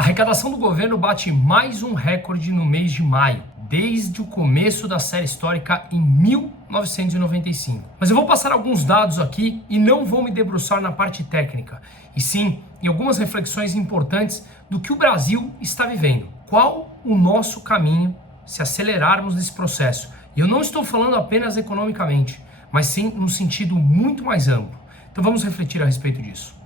A arrecadação do governo bate mais um recorde no mês de maio, desde o começo da série histórica em 1995. Mas eu vou passar alguns dados aqui e não vou me debruçar na parte técnica, e sim em algumas reflexões importantes do que o Brasil está vivendo. Qual o nosso caminho se acelerarmos nesse processo? E eu não estou falando apenas economicamente, mas sim num sentido muito mais amplo. Então vamos refletir a respeito disso.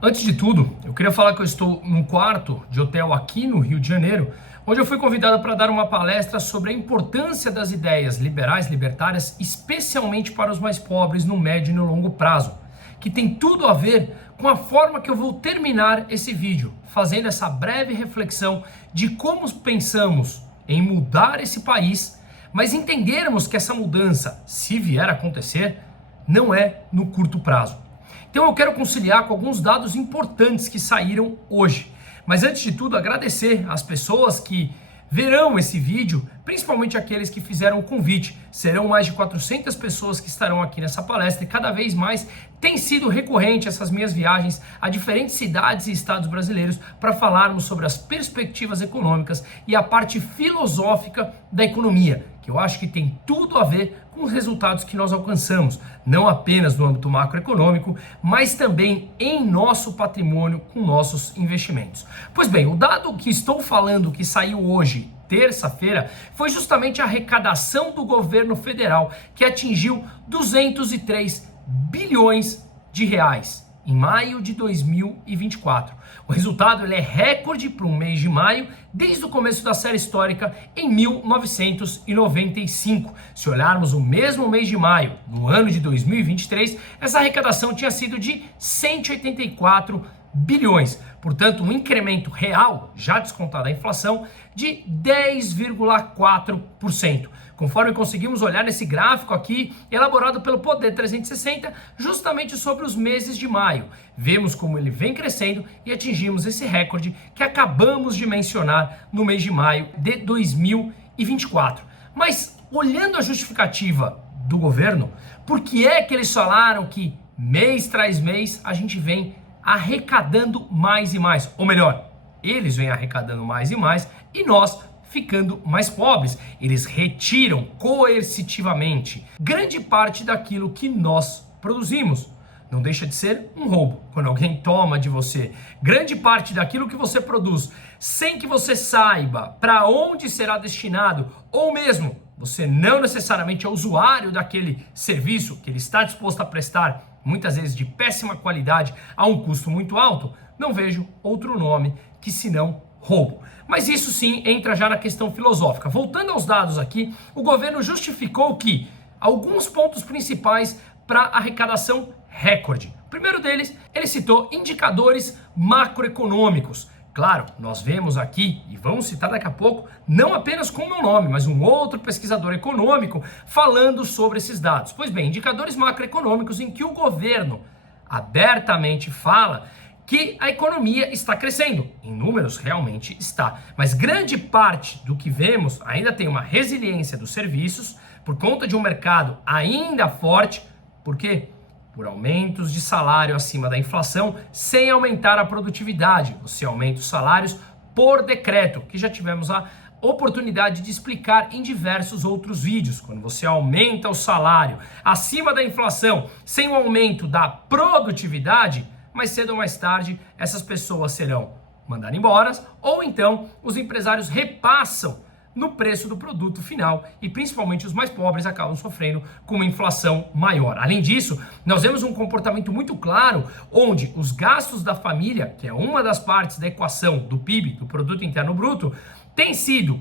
Antes de tudo, eu queria falar que eu estou num quarto de hotel aqui no Rio de Janeiro, onde eu fui convidado para dar uma palestra sobre a importância das ideias liberais, libertárias, especialmente para os mais pobres no médio e no longo prazo, que tem tudo a ver com a forma que eu vou terminar esse vídeo, fazendo essa breve reflexão de como pensamos em mudar esse país, mas entendermos que essa mudança, se vier a acontecer, não é no curto prazo. Então eu quero conciliar com alguns dados importantes que saíram hoje. Mas antes de tudo, agradecer às pessoas que verão esse vídeo, principalmente aqueles que fizeram o convite. Serão mais de 400 pessoas que estarão aqui nessa palestra e cada vez mais tem sido recorrente essas minhas viagens a diferentes cidades e estados brasileiros para falarmos sobre as perspectivas econômicas e a parte filosófica da economia, que eu acho que tem tudo a ver com os resultados que nós alcançamos, não apenas no âmbito macroeconômico, mas também em nosso patrimônio com nossos investimentos. Pois bem, o dado que estou falando que saiu hoje, terça-feira, foi justamente a arrecadação do governo federal, que atingiu 203 bilhões de reais em maio de 2024. O resultado ele é recorde para um mês de maio desde o começo da série histórica em 1995. Se olharmos o mesmo mês de maio no ano de 2023, essa arrecadação tinha sido de 184 bilhões. Portanto, um incremento real, já descontada a inflação, de 10,4%. Conforme conseguimos olhar nesse gráfico aqui, elaborado pelo Poder 360, justamente sobre os meses de maio. Vemos como ele vem crescendo e atingimos esse recorde que acabamos de mencionar no mês de maio de 2024. Mas, olhando a justificativa do governo, por que é que eles falaram que mês tras mês a gente vem arrecadando mais e mais? Ou melhor, eles vêm arrecadando mais e mais e nós ficando mais pobres. Eles retiram coercitivamente grande parte daquilo que nós produzimos. Não deixa de ser um roubo quando alguém toma de você grande parte daquilo que você produz sem que você saiba para onde será destinado, ou mesmo você não necessariamente é usuário daquele serviço que ele está disposto a prestar, muitas vezes de péssima qualidade, a um custo muito alto. Não vejo outro nome que senão roubo. Mas isso sim entra já na questão filosófica. Voltando aos dados aqui, o governo justificou que alguns pontos principais para arrecadação recorde. O primeiro deles, ele citou indicadores macroeconômicos. Claro, nós vemos aqui, e vamos citar daqui a pouco, não apenas com o meu nome, mas um outro pesquisador econômico falando sobre esses dados. Pois bem, indicadores macroeconômicos em que o governo abertamente fala que a economia está crescendo. Em números, realmente está. Mas grande parte do que vemos ainda tem uma resiliência dos serviços por conta de um mercado ainda forte. Por quê? Por aumentos de salário acima da inflação, sem aumentar a produtividade. Você aumenta os salários por decreto, que já tivemos a oportunidade de explicar em diversos outros vídeos. Quando você aumenta o salário acima da inflação, sem o aumento da produtividade, mais cedo ou mais tarde, essas pessoas serão mandadas embora, ou então os empresários repassam no preço do produto final e principalmente os mais pobres acabam sofrendo com uma inflação maior. Além disso, nós vemos um comportamento muito claro onde os gastos da família, que é uma das partes da equação do PIB, do Produto Interno Bruto, tem sido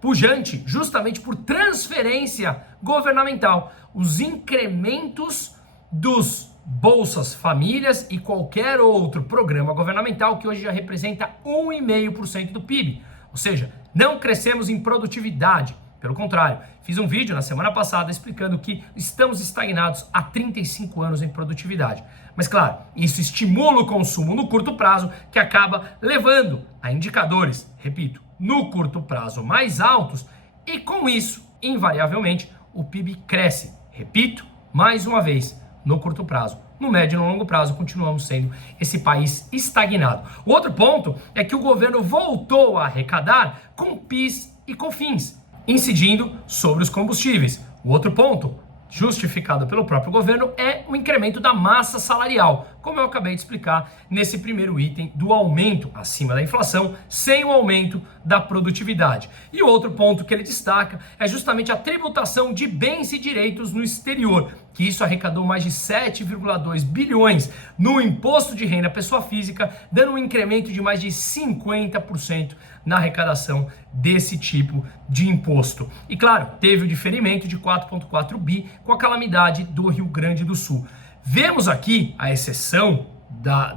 pujante justamente por transferência governamental. Os incrementos dos Bolsas Famílias e qualquer outro programa governamental que hoje já representa 1,5% do PIB. Ou seja, não crescemos em produtividade. Pelo contrário, fiz um vídeo na semana passada explicando que estamos estagnados há 35 anos em produtividade. Mas claro, isso estimula o consumo no curto prazo, que acaba levando a indicadores, repito, no curto prazo mais altos, e com isso invariavelmente, o PIB cresce. Repito, mais uma vez, no curto prazo. No médio e no longo prazo, continuamos sendo esse país estagnado. O outro ponto é que o governo voltou a arrecadar com PIS e COFINS, incidindo sobre os combustíveis. O outro ponto, justificado pelo próprio governo, é o incremento da massa salarial, como eu acabei de explicar nesse primeiro item do aumento acima da inflação, sem o aumento da produtividade. E o outro ponto que ele destaca é justamente a tributação de bens e direitos no exterior, que isso arrecadou mais de 7,2 bilhões no imposto de renda à pessoa física, dando um incremento de mais de 50% na arrecadação desse tipo de imposto. E claro, teve o diferimento de 4,4 bi com a calamidade do Rio Grande do Sul. Vemos aqui a exceção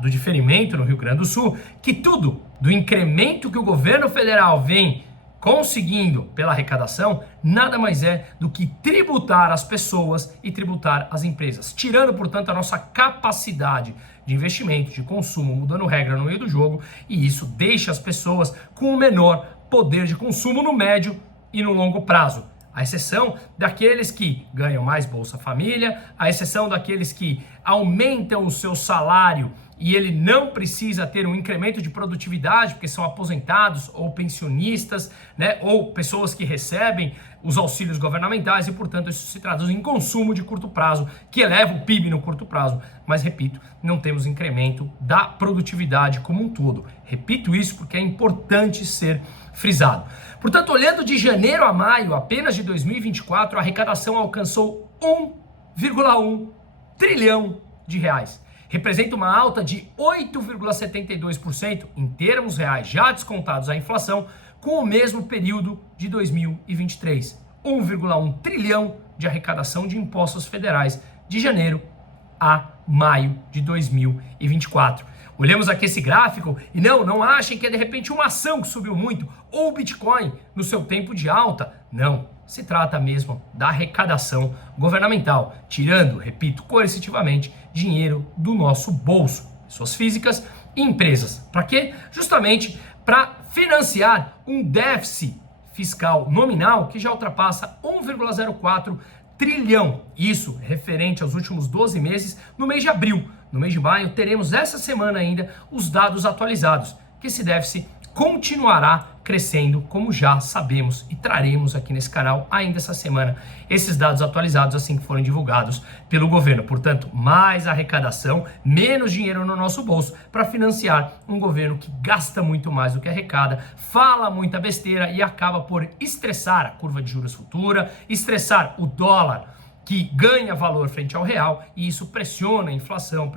do diferimento no Rio Grande do Sul, que tudo do incremento que o governo federal vem conseguindo pela arrecadação, nada mais é do que tributar as pessoas e tributar as empresas, tirando, portanto, a nossa capacidade de investimento, de consumo, mudando regra no meio do jogo, e isso deixa as pessoas com o menor poder de consumo no médio e no longo prazo. A exceção daqueles que ganham mais Bolsa Família, a exceção daqueles que aumentam o seu salário e ele não precisa ter um incremento de produtividade, porque são aposentados ou pensionistas, né, ou pessoas que recebem os auxílios governamentais e, portanto, isso se traduz em consumo de curto prazo, que eleva o PIB no curto prazo. Mas, repito, não temos incremento da produtividade como um todo. Repito isso porque é importante ser frisado. Portanto, olhando de janeiro a maio apenas de 2024, a arrecadação alcançou 1,1 trilhão de reais. Representa uma alta de 8,72% em termos reais, já descontados a inflação, com o mesmo período de 2023. 1,1 trilhão de arrecadação de impostos federais de janeiro a maio de 2024. Olhamos aqui esse gráfico e não achem que é de repente uma ação que subiu muito ou o Bitcoin no seu tempo de alta. Não, se trata mesmo da arrecadação governamental, tirando, repito, coercitivamente, dinheiro do nosso bolso, pessoas físicas e empresas. Para quê? Justamente para financiar um déficit fiscal nominal que já ultrapassa 1,04 trilhão. Isso referente aos últimos 12 meses no mês de abril. No mês de maio teremos essa semana ainda os dados atualizados, que esse déficit continuará crescendo, como já sabemos, e traremos aqui nesse canal ainda essa semana esses dados atualizados assim que forem divulgados pelo governo. Portanto, mais arrecadação, menos dinheiro no nosso bolso para financiar um governo que gasta muito mais do que arrecada, fala muita besteira e acaba por estressar a curva de juros futura, estressar o dólar, que ganha valor frente ao real, e isso pressiona a inflação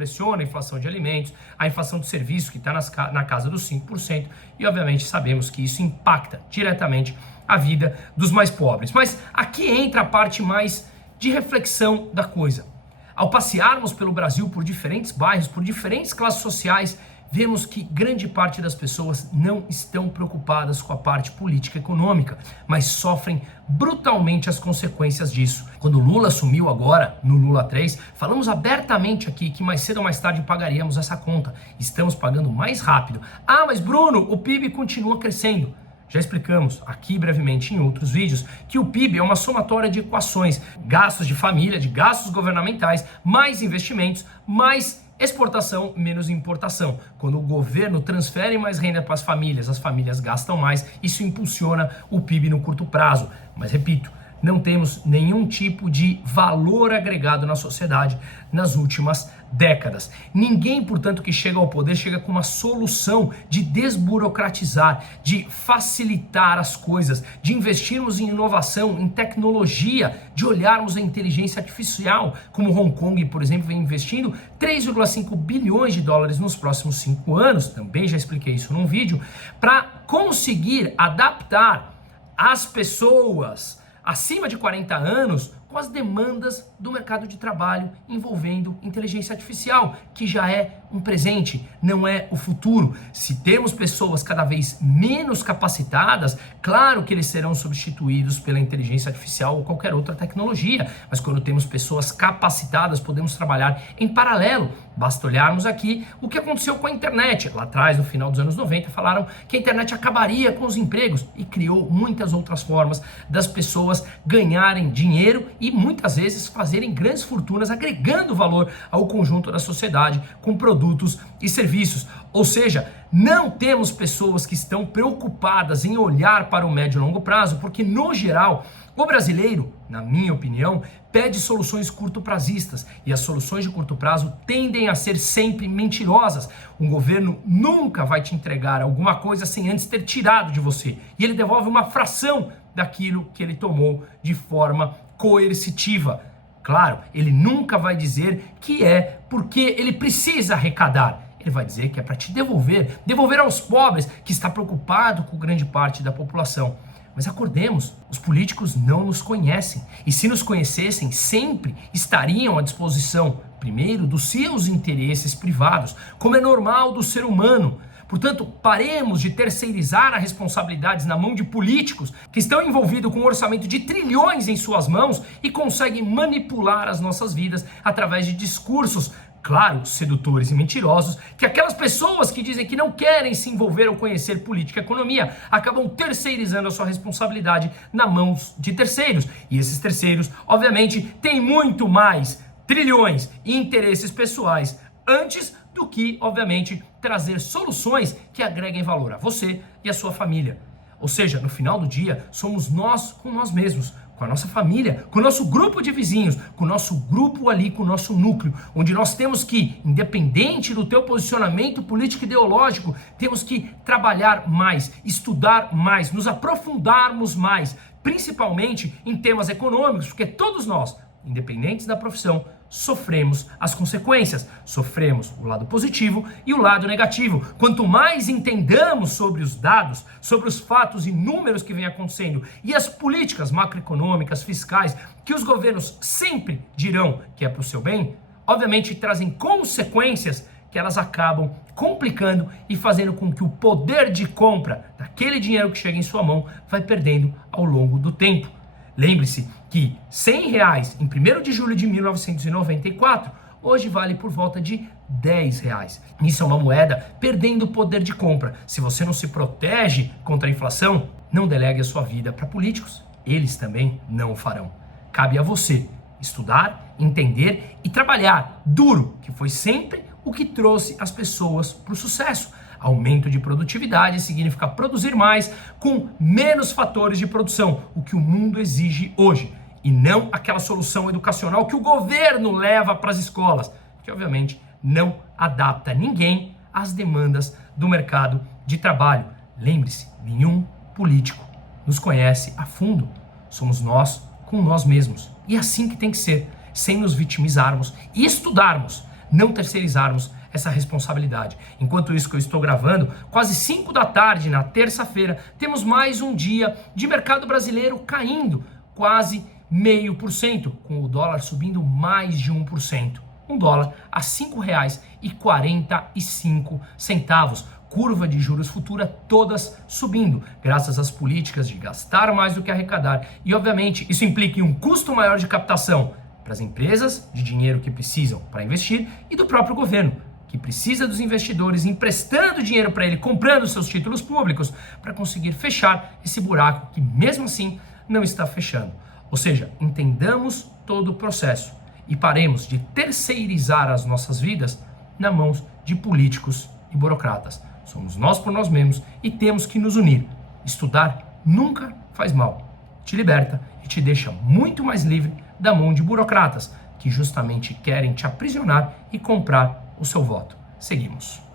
de alimentos, a inflação de serviços que está na casa dos 5%, e obviamente sabemos que isso impacta diretamente a vida dos mais pobres. Mas aqui entra a parte mais de reflexão da coisa. Ao passearmos pelo Brasil por diferentes bairros, por diferentes classes sociais, vemos que grande parte das pessoas não estão preocupadas com a parte política e econômica, mas sofrem brutalmente as consequências disso. Quando Lula assumiu agora, no Lula 3, falamos abertamente aqui que mais cedo ou mais tarde pagaríamos essa conta. Estamos pagando mais rápido. Ah, mas Bruno, o PIB continua crescendo. Já explicamos aqui brevemente em outros vídeos que o PIB é uma somatória de equações, gastos de família, de gastos governamentais, mais investimentos, mais exportação menos importação. Quando o governo transfere mais renda para as famílias gastam mais, isso impulsiona o PIB no curto prazo. Mas repito, não temos nenhum tipo de valor agregado na sociedade nas últimas décadas. Ninguém, portanto, que chega ao poder chega com uma solução de desburocratizar, de facilitar as coisas, de investirmos em inovação, em tecnologia, de olharmos a inteligência artificial, como Hong Kong, por exemplo, vem investindo 3,5 bilhões de dólares nos próximos 5 anos, também já expliquei isso num vídeo, para conseguir adaptar as pessoas acima de 40 anos com as demandas do mercado de trabalho envolvendo inteligência artificial, que já é um presente, não é o futuro. Se temos pessoas cada vez menos capacitadas, claro que eles serão substituídos pela inteligência artificial ou qualquer outra tecnologia, mas quando temos pessoas capacitadas, podemos trabalhar em paralelo. Basta olharmos aqui o que aconteceu com a internet. Lá atrás, no final dos anos 90, falaram que a internet acabaria com os empregos e criou muitas outras formas das pessoas ganharem dinheiro e muitas vezes fazerem grandes fortunas, agregando valor ao conjunto da sociedade com produtos e serviços. Ou seja, não temos pessoas que estão preocupadas em olhar para o médio e longo prazo, porque no geral, o brasileiro, na minha opinião, pede soluções curto-prazistas e as soluções de curto prazo tendem a ser sempre mentirosas. Um governo nunca vai te entregar alguma coisa sem antes ter tirado de você e ele devolve uma fração daquilo que ele tomou de forma coercitiva. Claro, ele nunca vai dizer que é porque ele precisa arrecadar. Ele vai dizer que é para te devolver aos pobres, que está preocupado com grande parte da população. Mas acordemos, os políticos não nos conhecem. E se nos conhecessem, sempre estariam à disposição, primeiro, dos seus interesses privados, como é normal do ser humano. Portanto, paremos de terceirizar as responsabilidades na mão de políticos que estão envolvidos com um orçamento de trilhões em suas mãos e conseguem manipular as nossas vidas através de discursos, claro, sedutores e mentirosos, que aquelas pessoas que dizem que não querem se envolver ou conhecer política e economia acabam terceirizando a sua responsabilidade nas mãos de terceiros. E esses terceiros, obviamente, têm muito mais trilhões e interesses pessoais antes do que, obviamente, trazer soluções que agreguem valor a você e a sua família. Ou seja, no final do dia, somos nós com nós mesmos, com a nossa família, com o nosso grupo de vizinhos, com o nosso grupo ali, com o nosso núcleo, onde nós temos que, independente do teu posicionamento político e ideológico, temos que trabalhar mais, estudar mais, nos aprofundarmos mais, principalmente em temas econômicos, porque todos nós, independentes da profissão, sofremos as consequências, sofremos o lado positivo e o lado negativo. Quanto mais entendamos sobre os dados, sobre os fatos e números que vem acontecendo e as políticas macroeconômicas, fiscais, que os governos sempre dirão que é para o seu bem, obviamente trazem consequências que elas acabam complicando e fazendo com que o poder de compra daquele dinheiro que chega em sua mão vai perdendo ao longo do tempo. Lembre-se que R$100 em 1º de julho de 1994, hoje vale por volta de R$10. Isso é uma moeda perdendo o poder de compra. Se você não se protege contra a inflação, não delegue a sua vida para políticos. Eles também não o farão. Cabe a você estudar, entender e trabalhar duro, que foi sempre o que trouxe as pessoas para o sucesso. Aumento de produtividade significa produzir mais com menos fatores de produção, o que o mundo exige hoje, e não aquela solução educacional que o governo leva para as escolas, que obviamente não adapta ninguém às demandas do mercado de trabalho. Lembre-se, nenhum político nos conhece a fundo, somos nós com nós mesmos, e é assim que tem que ser, sem nos vitimizarmos e estudarmos, não terceirizarmos essa responsabilidade. Enquanto isso que eu estou gravando, quase 5 da tarde na terça-feira, temos mais um dia de mercado brasileiro caindo quase 0,5%, com o dólar subindo mais de 1%. Um dólar a R$ 5,45. Curva de juros futura todas subindo, graças às políticas de gastar mais do que arrecadar. E obviamente isso implica em um custo maior de captação para as empresas, de dinheiro que precisam para investir, e do próprio governo, que precisa dos investidores emprestando dinheiro para ele, comprando seus títulos públicos, para conseguir fechar esse buraco que mesmo assim não está fechando. Ou seja, entendamos todo o processo e paremos de terceirizar as nossas vidas nas mãos de políticos e burocratas. Somos nós por nós mesmos e temos que nos unir. Estudar nunca faz mal, te liberta e te deixa muito mais livre da mão de burocratas que justamente querem te aprisionar e comprar o seu voto. Seguimos.